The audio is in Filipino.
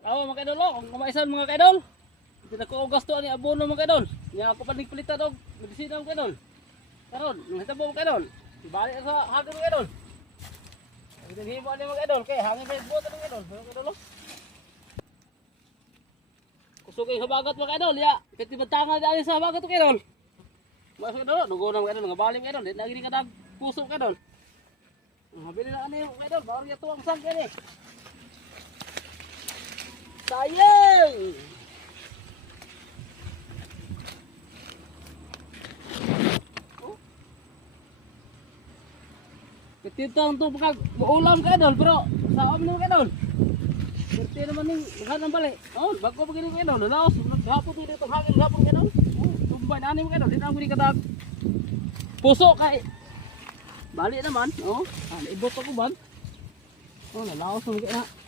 Awa mga kaidol, kung kumaisan mga kaidol. Hindi ko gasto ni abono mga kaidol. Nya ako panig-palitan og medisina mga kaidol. Karon, nahitabo mga kaidol. Ibalik sa hagin mga kaidol. Ang himo ani mga kaidol kay hangin sa buot mga kaidol. Mga kaidol. Kusugay sa bagat mga kaidol, ya. Piti bantangan dali sa bagat mga kaidol. Mga kaidol, dugo na mga kaidol, nga balik mga kaidol. Di na gini kadag puso mga kaidol. Mabili na ani mga kaidol, bawal ya tuwang sang kani. Sayang! Oh. Ketitang to pagka ulam ka idol, pero sa om naman ka idol. Berti naman ning hanang balik. Oh, bago pa gini ka idol, laos naghapon dito itong hangin gapon ka idol. Oh, tumbay na ani mo ka idol, di na mo ni kadag puso kay balik naman. Oh, ibot ako ban. Oh, nalaos mo ka na.